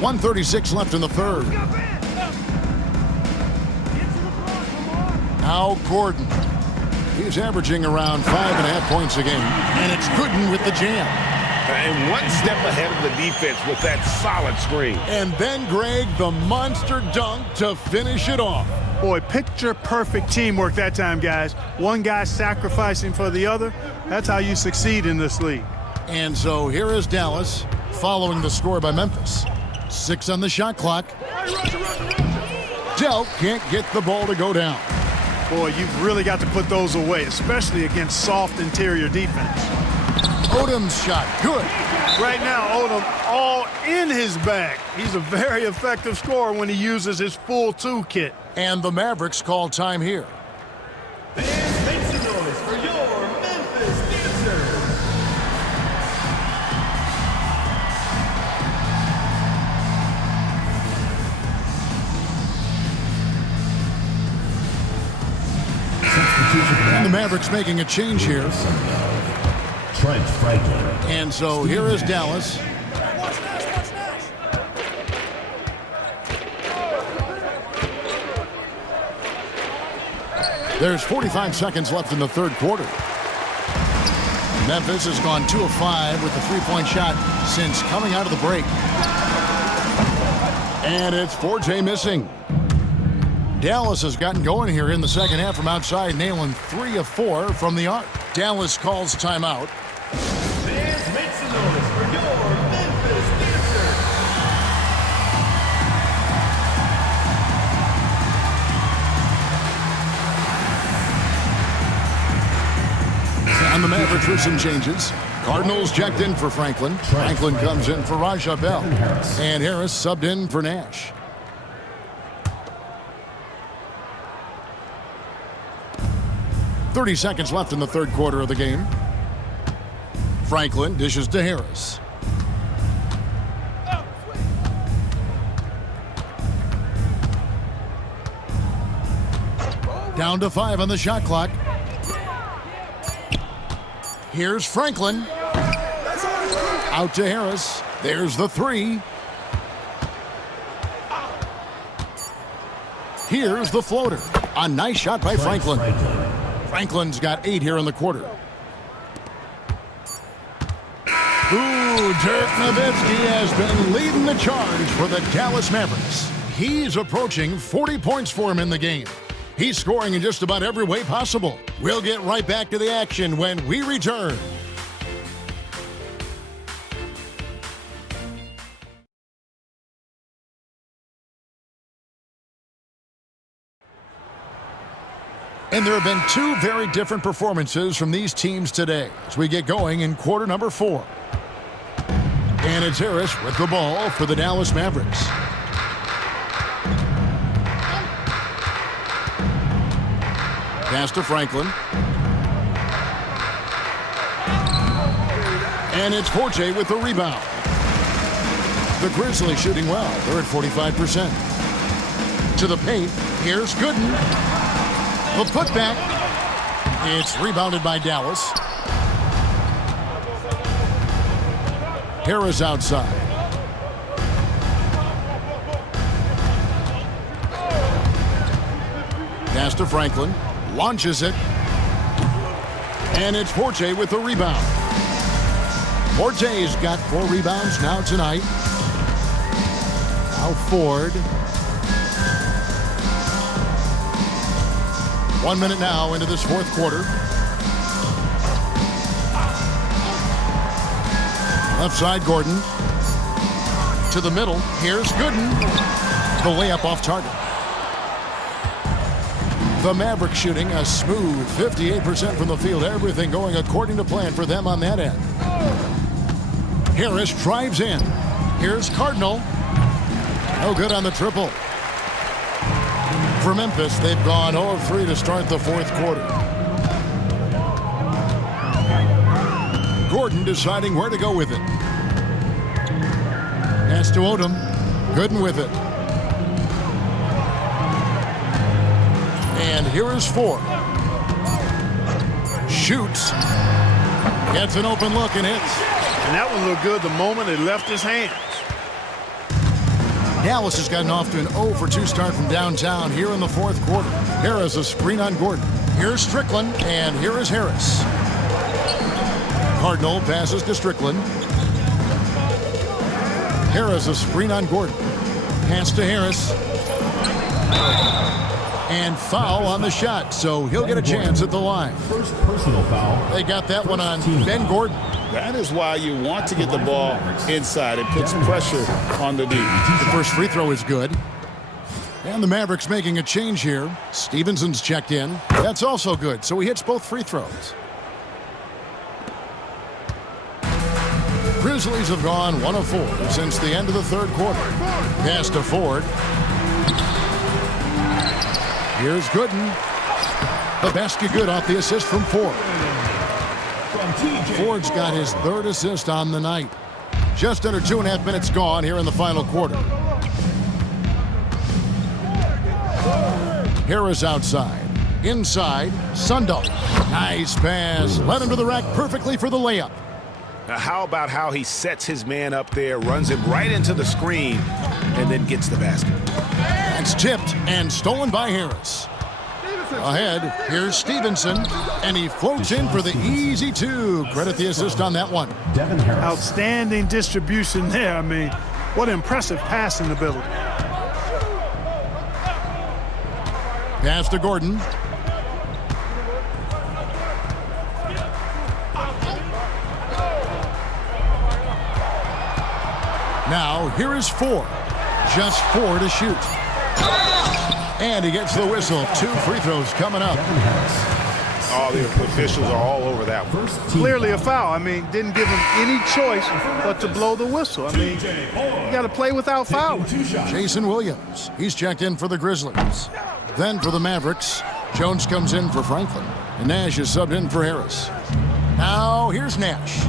1:36 left in the third. Now Gordon. He's averaging around 5.5 points a game. And it's Gooden with the jam. And one step ahead of the defense with that solid screen. And then Greg, the monster dunk to finish it off. Boy, picture-perfect teamwork that time, guys. One guy sacrificing for the other. That's how you succeed in this league. And so here is Dallas following the score by Memphis. 6 on the shot clock. Delk can't get the ball to go down. Boy, you've really got to put those away, especially against soft interior defense. Odom's shot, good. Right now, Odom all in his bag. He's a very effective scorer when he uses his full toolkit. And the Mavericks call time here. Make some noise for your Memphis dancers. And the Mavericks making a change here. Trent Franklin. And so here is Dallas. There's 45 seconds left in the third quarter. Memphis has gone 2 of 5 with the three-point shot since coming out of the break. And it's Forte missing. Dallas has gotten going here in the second half from outside, nailing 3 of 4 from the arc. Dallas calls timeout. Fans, make some noise for your Memphis dancers. And the Mavericks with some changes. Cardinals checked in for Franklin. Franklin comes in for Raja Bell. And Harris subbed in for Nash. .30 left in the third quarter of the game. Franklin dishes to Harris. Down to 5 on the shot clock. Here's Franklin. Out to Harris. There's the 3. Here's the floater. A nice shot by Franklin. Franklin's got 8 here in the quarter. Dirk Nowitzki has been leading the charge for the Dallas Mavericks. He's approaching 40 points for him in the game. He's scoring in just about every way possible. We'll get right back to the action when we return. And there have been 2 very different performances from these teams today as we get going in quarter number 4. And it's Harris with the ball for the Dallas Mavericks. Pass to Franklin. And it's Forte with the rebound. The Grizzlies shooting well. They're at 45%. To the paint. Here's Gooden. The putback. It's rebounded by Dallas. Harris outside. Pass to Franklin. Launches it. And it's Forte with the rebound. Forte's got 4 rebounds now tonight. Now Ford. 1 minute now into this fourth quarter. Left side, Gordon. To the middle. Here's Gooden. The layup off target. The Mavericks shooting a smooth 58% from the field. Everything going according to plan for them on that end. Harris drives in. Here's Cardinal. No good on the triple. For Memphis, they've gone 0 of 3 to start the fourth quarter. Gordon deciding where to go with it. Pass to Odom. Gooden with it. And here is Ford. Shoots. Gets an open look and hits. And that one looked good the moment it left his hands. Dallas has gotten off to an 0 for 2 start from downtown here in the fourth quarter. Harris a screen on Gordon. Here's Strickland, and here is Harris. Cardinal passes to Strickland. Harris a screen on Gordon. Pass to Harris. And foul on the shot, so he'll get a chance at the line. First personal foul. They got that one on Ben Gordon. That is why you want to get the ball inside. It puts pressure on the D. The first free throw is good. And the Mavericks making a change here. Stevenson's checked in. That's also good, so he hits both free throws. Grizzlies have gone 1 of 4 since the end of the third quarter. Pass to Ford. Here's Gooden. The basket good off the assist from Ford. Ford's got his 3rd assist on the night. Just under 2.5 minutes gone here in the final quarter. Harris outside. Inside, Sundal. Nice pass. Led him to the rack perfectly for the layup. Now how about how he sets his man up there, runs him right into the screen, and then gets the basket. That's tipped and stolen by Harris. Ahead, here's Stevenson, and he floats in for the easy 2. Credit the assist on that one. Outstanding distribution there. I mean, what impressive passing ability. Pass to Gordon. Now, here is 4. Just 4 to shoot. And he gets the whistle. 2 free throws coming up. Oh, the officials are all over that one. Clearly a foul. I mean, didn't give him any choice but to blow the whistle. I mean, you got to play without fouling. Jason Williams, he's checked in for the Grizzlies. Then for the Mavericks, Jones comes in for Franklin, and Nash is subbed in for Harris. Now here's Nash.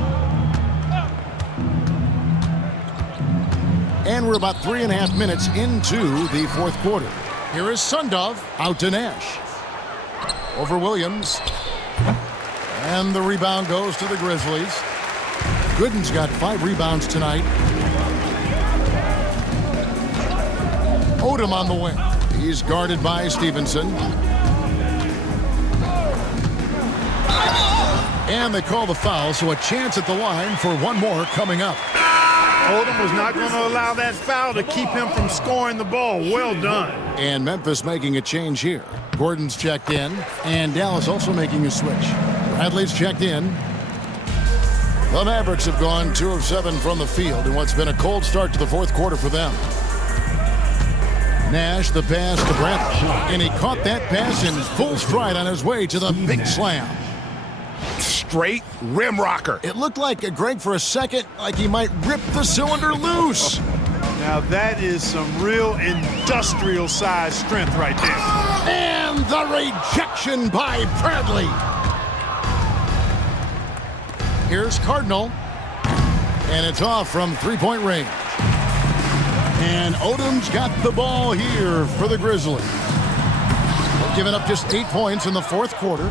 And we're about 3.5 minutes into the fourth quarter. Here is Sundov out to Nash. Over Williams. And the rebound goes to the Grizzlies. Gooden's got 5 rebounds tonight. Odom on the wing. He's guarded by Stevenson. And they call the foul, so a chance at the line for one more coming up. Odom was not going to allow that foul to keep him from scoring the ball. Well done. And Memphis making a change here. Gordon's checked in, and Dallas also making a switch. Bradley's checked in. The Mavericks have gone 2 of 7 from the field in what's been a cold start to the fourth quarter for them. Nash, the pass to Bradley, and he caught that pass in full stride on his way to the big slam. Straight rim rocker. It looked like Greg for a second like he might rip the cylinder loose. Now that is some real industrial size strength right there. And the rejection by Bradley. Here's Cardinal, and it's off from three-point range. And Odom's got the ball here for the Grizzlies. They've given up just 8 points in the fourth quarter.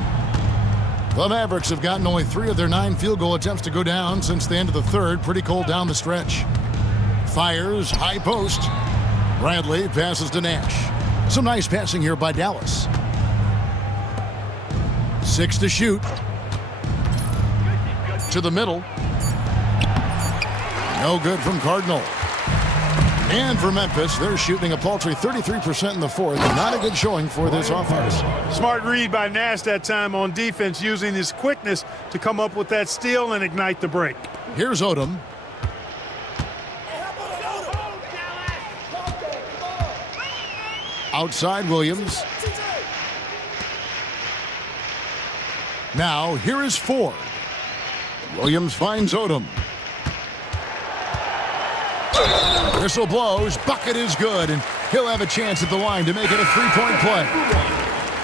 The Mavericks have gotten only 3 of their 9 field goal attempts to go down since the end of the third. Pretty cold down the stretch. Fires, high post. Bradley passes to Nash. Some nice passing here by Dallas. 6 to shoot. To the middle. No good from Cardinal. And for Memphis, they're shooting a paltry 33% in the fourth. Not a good showing for this offense. Smart read by Nash that time on defense, using his quickness to come up with that steal and ignite the break. Here's Odom. Outside Williams. Now here is Ford. Williams finds Odom. Whistle blows, bucket is good, and he'll have a chance at the line to make it a three-point play.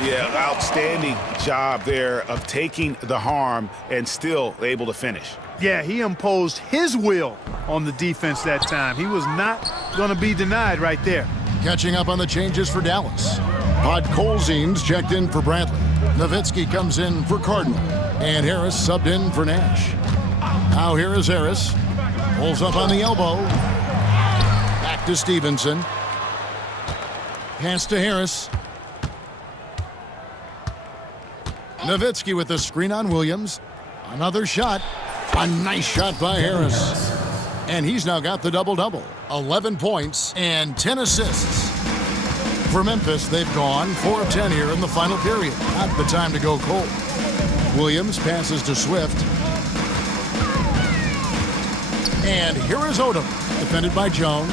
Yeah, outstanding job there of taking the harm and still able to finish. Yeah, he imposed his will on the defense that time. He was not going to be denied right there. Catching up on the changes for Dallas. Podkolzin's checked in for Bradley. Nowitzki comes in for Cardinal. And Harris subbed in for Nash. Now here is Harris. Pulls up on the elbow. Back to Stevenson. Pass to Harris. Nowitzki with the screen on Williams. Another shot. A nice shot by Harris. And he's now got the double-double. 11 points and 10 assists. For Memphis, they've gone 4 of 10 here in the final period. Not the time to go cold. Williams passes to Swift. And here is Odom, defended by Jones.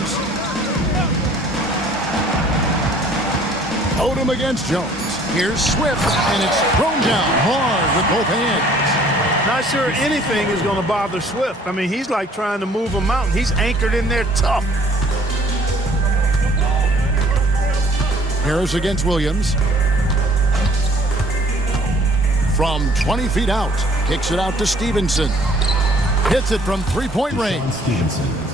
Odom against Jones. Here's Swift, and it's thrown down hard with both hands. Not sure anything is going to bother Swift. I mean, he's like trying to move a mountain. He's anchored in there tough. Harris against Williams. From 20 feet out, kicks it out to Stevenson. Hits it from three-point range.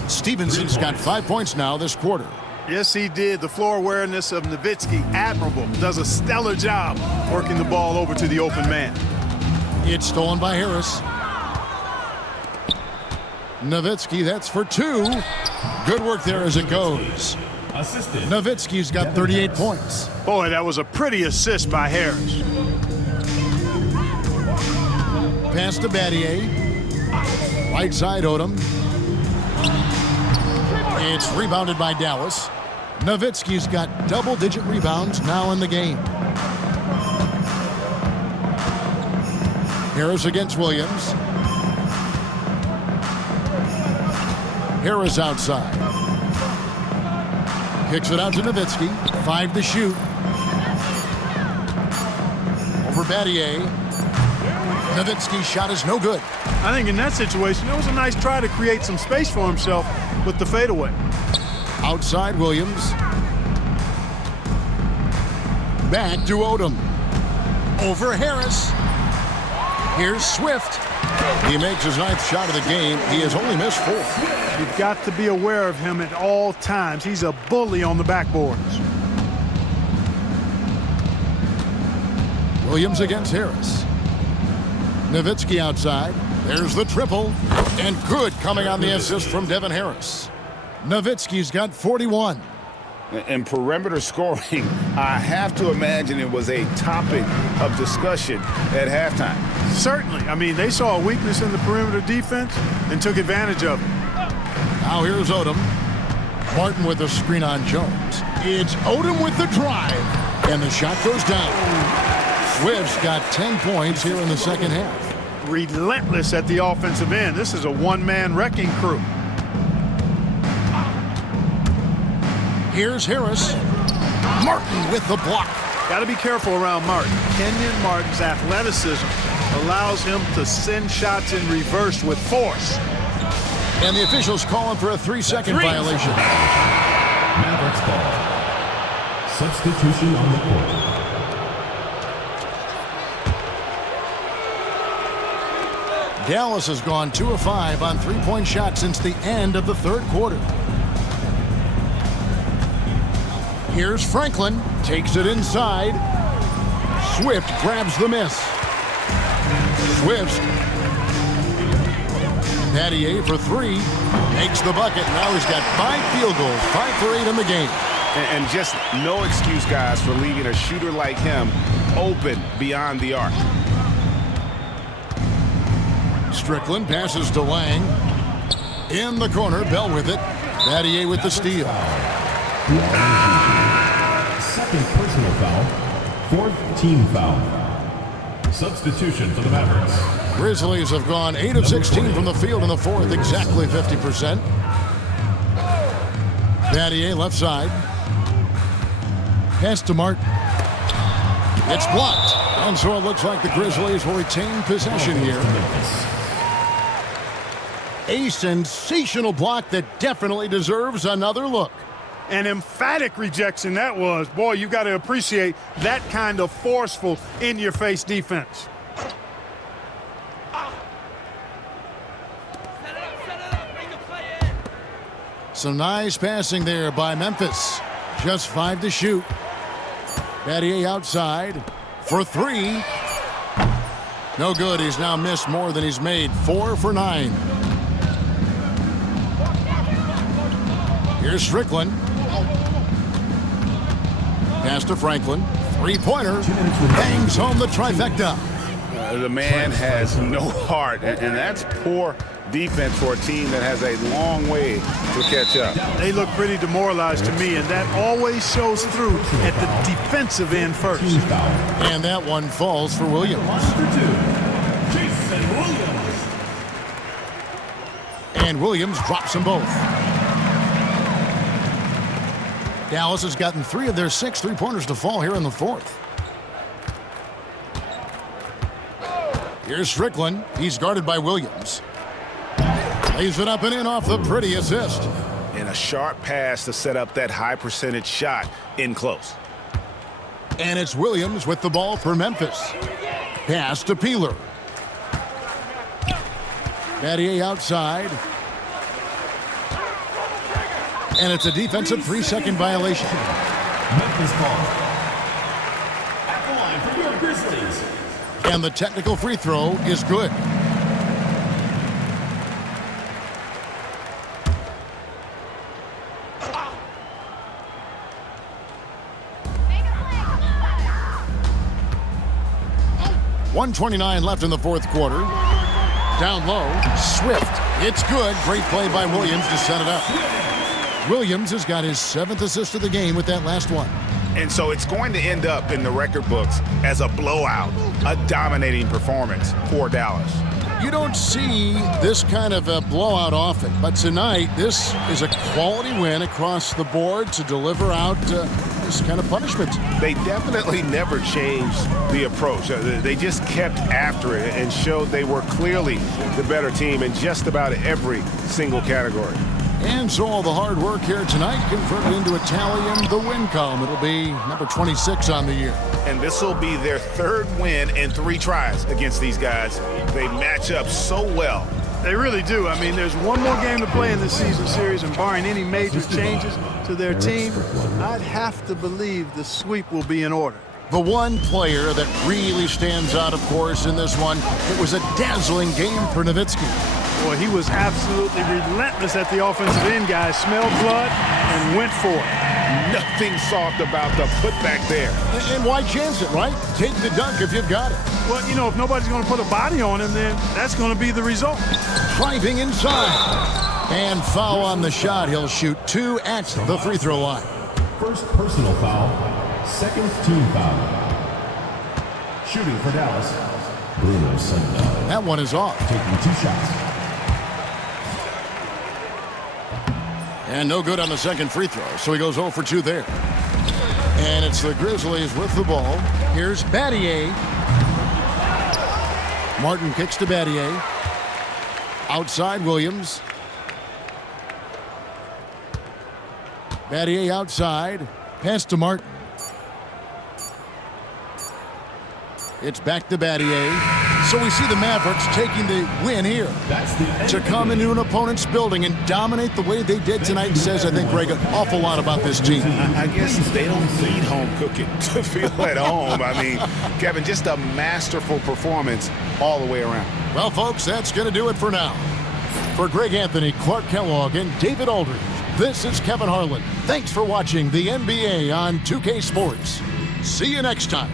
Stevenson's got 5 points now this quarter. Yes, he did. The floor awareness of Nowitzki, admirable. Does a stellar job working the ball over to the open man. It's stolen by Harris. Nowitzki, that's for 2. Good work there as it goes. Nowitzki's got 38 points. Boy, that was a pretty assist by Harris. Pass to Battier. Right side Odom. It's rebounded by Dallas. Nowitzki's got double-digit rebounds now in the game. Harris against Williams. Harris outside. Kicks it out to Nowitzki. 5 to shoot. Over Battier. Nowitzki's shot is no good. I think in that situation, it was a nice try to create some space for himself with the fadeaway. Outside Williams. Back to Odom. Over Harris. Here's Swift. He makes his 9th shot of the game. He has only missed 4. You've got to be aware of him at all times. He's a bully on the backboards. Williams against Harris. Nowitzki outside. There's the triple. And good coming on the assist from Devin Harris. Nowitzki's got 41. And perimeter scoring, I have to imagine it was a topic of discussion at halftime. Certainly. I mean, they saw a weakness in the perimeter defense and took advantage of it. Now here's Odom. Martin with a screen on Jones. It's Odom with the drive. And the shot goes down. Swift's got 10 points here in the second half. Relentless at the offensive end. This is a one-man wrecking crew. Here's Harris. Martin with the block. Got to be careful around Martin. Kenyon Martin's athleticism allows him to send shots in reverse with force. And the officials calling for a 3-second violation. Mavericks ball. Substitution on the court. Dallas has gone 2 of 5 on 3-point shots since the end of the 3rd quarter. Here's Franklin, takes it inside. Swift grabs the miss. Swift. Battier for 3, makes the bucket. Now he's got 5 field goals, 5 for 8 in the game. And just no excuse, guys, for leaving a shooter like him open beyond the arc. Strickland passes to Lang. In the corner, Bell with it. Battier with the steal. Second personal foul. 4th team foul. Substitution for the Mavericks. Grizzlies have gone 8 of 16 from the field in the 4th, exactly 50%. Battier left side. Pass to Martin. It's blocked. And so it looks like the Grizzlies will retain possession here. A sensational block that definitely deserves another look. An emphatic rejection that was. Boy, you got to appreciate that kind of forceful, in-your-face defense. Some nice passing there by Memphis. Just 5 to shoot. Battier outside for 3. No good. He's now missed more than he's made. 4 for 9. Here's Strickland. Pass to Franklin. 3-pointer. Bangs home the trifecta. The man has no heart, and that's poor defense for a team that has a long way to catch up. They look pretty demoralized to me, and that always shows through at the defensive end first. And that one falls for Williams. And Williams drops them both. Dallas has gotten 3 of their 6 3-pointers to fall here in the 4th. Here's Strickland. He's guarded by Williams. Lays it up and in off the pretty assist. And a sharp pass to set up that high percentage shot in close. And it's Williams with the ball for Memphis. Pass to Peeler. Battier outside. And it's a defensive 3-second violation. Memphis ball. At the line for your Grizzlies. And the technical free throw is good. .129 left in the 4th quarter. Down low, Swift. It's good. Great play by Williams to set it up. Williams has got his 7th assist of the game with that last one. And so it's going to end up in the record books as a blowout, a dominating performance for Dallas. You don't see this kind of a blowout often, but tonight this is a quality win across the board to deliver out those kind of punishments. They definitely never changed the approach. They just kept after it and showed they were clearly the better team in just about every single category. And so all the hard work here tonight converted into a tally in the win column. It'll be number 26 on the year. And this will be their third win in 3 tries against these guys. They match up so well. They really do. I mean, there's one more game to play in this season series, and barring any major changes to their team, I'd have to believe the sweep will be in order. The one player that really stands out, of course, in this one, it was a dazzling game for Nowitzki. Boy, he was absolutely relentless at the offensive end, guys. Smelled blood and went for it. Nothing soft about the putback there. And why chance it, right? Take the dunk if you've got it. Well, you know, if nobody's going to put a body on him, then that's going to be the result. Driving inside. And foul on the shot. He'll shoot 2 at the free throw line. First personal foul, second team foul. Shooting for Dallas, Bruno Sunday. That one is off. Taking 2 shots. And no good on the second free throw, so he goes 0 for 2 there. And it's the Grizzlies with the ball. Here's Battier. Martin kicks to Battier. Outside Williams. Battier outside. Pass to Martin. It's back to Battier. So we see the Mavericks taking the win here. To come into an opponent's building and dominate the way they did tonight says, I think, Greg, an awful lot about this team. I guess they don't need home cooking to feel at home. I mean, Kevin, just a masterful performance all the way around. Well, folks, that's going to do it for now. For Greg Anthony, Clark Kellogg, and David Aldridge, this is Kevin Harlan. Thanks for watching the NBA on 2K Sports. See you next time.